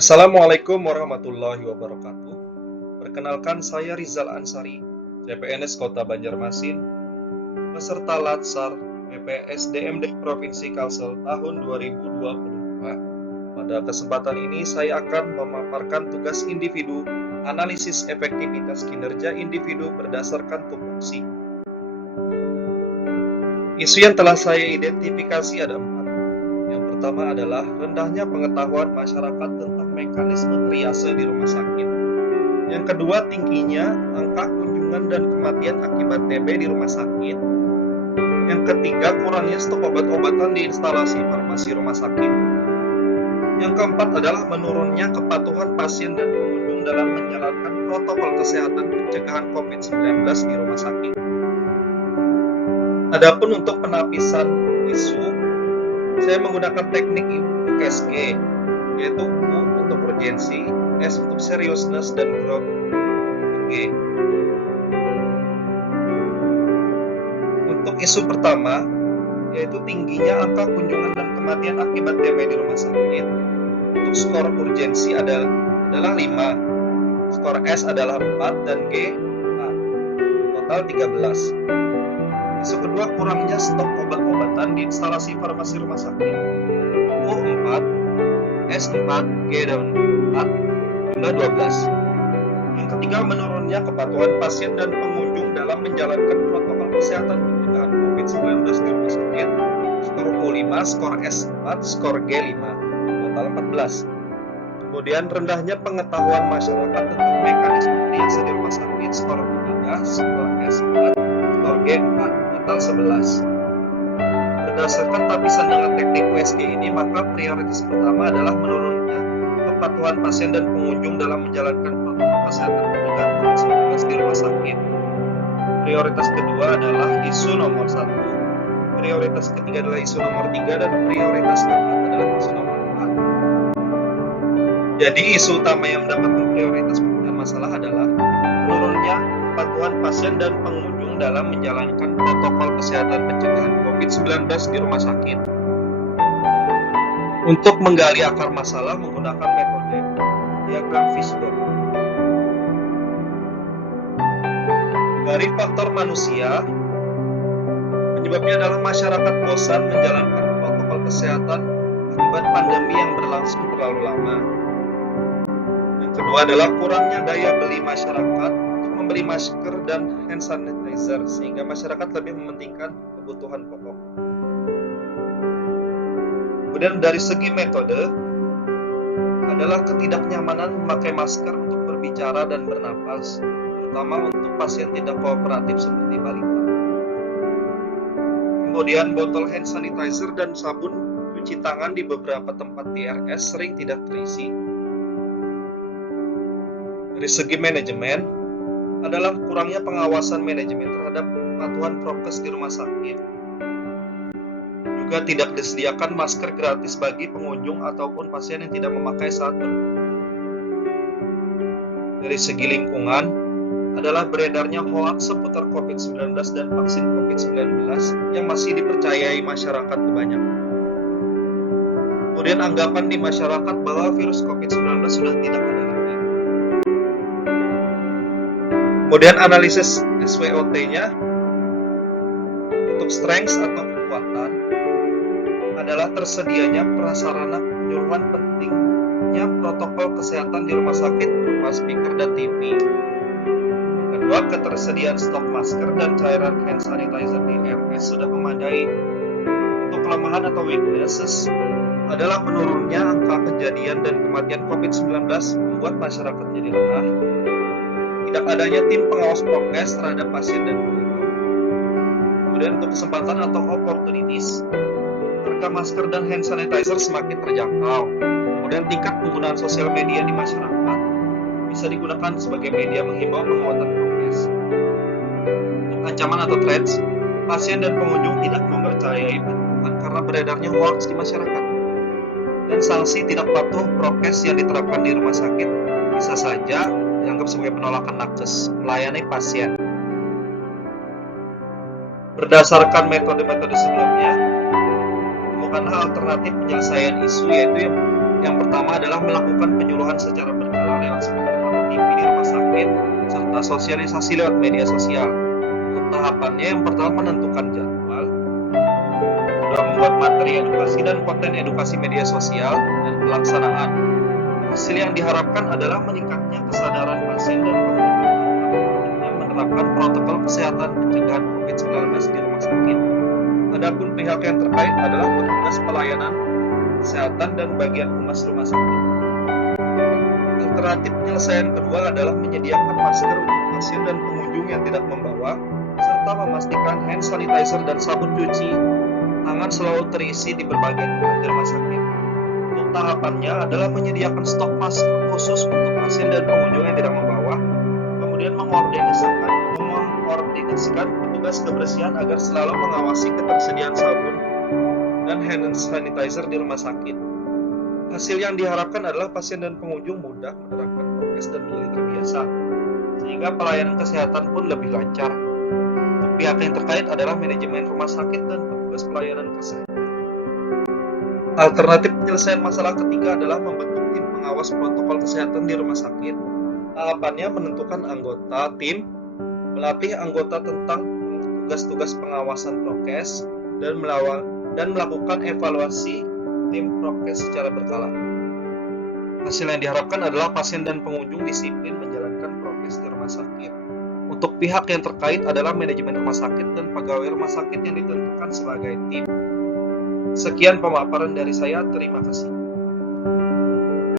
Assalamualaikum warahmatullahi wabarakatuh. Perkenalkan, saya Rizal Ansari, CPNS Kota Banjarmasin, peserta Latsar PPSDMD Provinsi Kalsel tahun 2022. Pada kesempatan ini saya akan memaparkan tugas individu, analisis efektivitas kinerja individu berdasarkan tupoksi. Isu yang telah saya identifikasi ada 4. Yang pertama adalah rendahnya pengetahuan masyarakat tentang mekanisme triase di rumah sakit. Yang kedua, tingginya angka kunjungan dan kematian akibat TB di rumah sakit. Yang ketiga, kurangnya stok obat-obatan di instalasi farmasi rumah sakit. Yang keempat adalah menurunnya kepatuhan pasien dan pengunjung dalam menjalankan protokol kesehatan pencegahan COVID-19 di rumah sakit. Adapun untuk penapisan isu, saya menggunakan teknik USG, yaitu U untuk urgensi, S untuk seriousness, dan growth G. Untuk isu pertama, yaitu tingginya angka kunjungan dan kematian akibat TB di rumah sakit. Untuk skor urgensi adalah 5, skor S adalah 4, dan G 4, total 13. Isu kedua, kurangnya stok obat-obatan di instalasi farmasi rumah sakit. U 4, S 4, G dan 4, jumlah 12. Yang ketiga, menurunnya kepatuhan pasien dan pengunjung dalam menjalankan protokol kesehatan pencegahan COVID-19 di rumah sakit. Skor U 5, skor S 4, skor G 5, total 14. Kemudian rendahnya pengetahuan masyarakat tentang mekanisme triase di rumah sakit. Skor U 3, skor S 4, skor G 4, total 11. Berdasarkan tapisan dengan teknik USG ini, maka prioritas pertama adalah menurunnya kepatuhan pasien dan pengunjung dalam menjalankan protokol kesehatan pencegahan COVID-19 di rumah sakit. Prioritas kedua adalah isu nomor 1, prioritas ketiga adalah isu nomor 3, dan prioritas keempat adalah isu nomor 4. Jadi isu utama yang mendapatkan prioritas pemecahan masalah adalah menurunnya kepatuhan pasien dan pengunjung dalam menjalankan protokol kesehatan pencegahan COVID-19 di rumah sakit. Untuk menggali akar masalah menggunakan metode diagram Fishbone. Dari faktor manusia, penyebabnya adalah masyarakat bosan menjalankan protokol kesehatan akibat pandemi yang berlangsung terlalu lama. Yang kedua adalah kurangnya daya beli masyarakat untuk membeli masker dan hand sanitizer, sehingga masyarakat lebih mementingkan kebutuhan pokok. Kemudian dari segi metode adalah ketidaknyamanan memakai masker untuk berbicara dan bernapas, terutama untuk pasien tidak kooperatif seperti balita. Kemudian botol hand sanitizer dan sabun cuci tangan di beberapa tempat di RS sering tidak terisi. Dari segi manajemen adalah kurangnya pengawasan manajemen terhadap kepatuhan prokes di rumah sakit. Juga tidak disediakan masker gratis bagi pengunjung ataupun pasien yang tidak memakai saat berbuka. Dari segi lingkungan adalah beredarnya hoaks seputar COVID-19 dan vaksin COVID-19 yang masih dipercayai masyarakat kebanyakan. Kemudian anggapan di masyarakat bahwa virus COVID-19 sudah tidak ada lagi. Kemudian analisis SWOT-nya untuk strengths atau kekuatan adalah tersedianya prasarana penyuluhan pentingnya protokol kesehatan di rumah sakit berupa speaker dan TV. Yang kedua, ketersediaan stok masker dan cairan hand sanitizer di RS sudah memadai. Untuk kelemahan atau weaknesses adalah menurunnya angka kejadian dan kematian COVID-19 membuat masyarakat menjadi lengah. Tidak adanya tim pengawas prokes terhadap pasien dan pengunjung. Kemudian untuk kesempatan atau opportunities, harga masker dan hand sanitizer semakin terjangkau. Kemudian tingkat penggunaan sosial media di masyarakat bisa digunakan sebagai media menghimbau penguatan prokes. Untuk ancaman atau threats, pasien dan pengunjung tidak mempercayai bantuan karena beredarnya hoax di masyarakat. Dan sanksi tidak patuh prokes yang diterapkan di rumah sakit bisa saja dianggap sebagai penolakan nakes melayani pasien. Berdasarkan metode-metode sebelumnya, menemukan alternatif penyelesaian isu, yaitu yang pertama adalah melakukan melakukan penyuluhan secara berkala lewat speaker atau TV di rumah sakit, serta sosialisasi lewat media sosial. Untuk tahapannya, yang pertama menentukan jadwal, kedua membuat materi edukasi dan konten edukasi media sosial, dan pelaksanaan. Hasil yang diharapkan adalah meningkatnya kesadaran pasien dan pengunjung tentang pentingnya menerapkan protokol kesehatan pencegahan COVID-19 di rumah sakit. Adapun pihak yang terkait adalah petugas pelayanan kesehatan dan bagian humas rumah sakit. Alternatif penyelesaian kedua adalah menyediakan masker untuk pasien dan pengunjung yang tidak membawa, serta memastikan hand sanitizer dan sabun cuci tangan selalu terisi di berbagai tempat di rumah sakit. Untuk tahapannya adalah menyediakan stok masker khusus untuk pasien dan pengunjung yang tidak membawa, kemudian mengkoordinasikan petugas kebersihan agar selalu mengawasi ketersediaan sabun dan hand sanitizer di rumah sakit. Hasil yang diharapkan adalah pasien dan pengunjung mudah menerapkan prokes dan menjadi terbiasa, sehingga pelayanan kesehatan pun lebih lancar. Untuk pihak yang terkait adalah manajemen rumah sakit dan petugas pelayanan kesehatan. Alternatif penyelesaian masalah ketiga adalah membentuk tim pengawas protokol kesehatan di rumah sakit. Tahapannya menentukan anggota tim, melatih anggota tentang tugas-tugas pengawasan prokes, dan melakukan evaluasi tim prokes secara berkala. Hasil yang diharapkan adalah pasien dan pengunjung disiplin menjalankan prokes di rumah sakit. Untuk pihak yang terkait adalah manajemen rumah sakit dan pegawai rumah sakit yang ditentukan sebagai tim. Sekian pemaparan dari saya, terima kasih.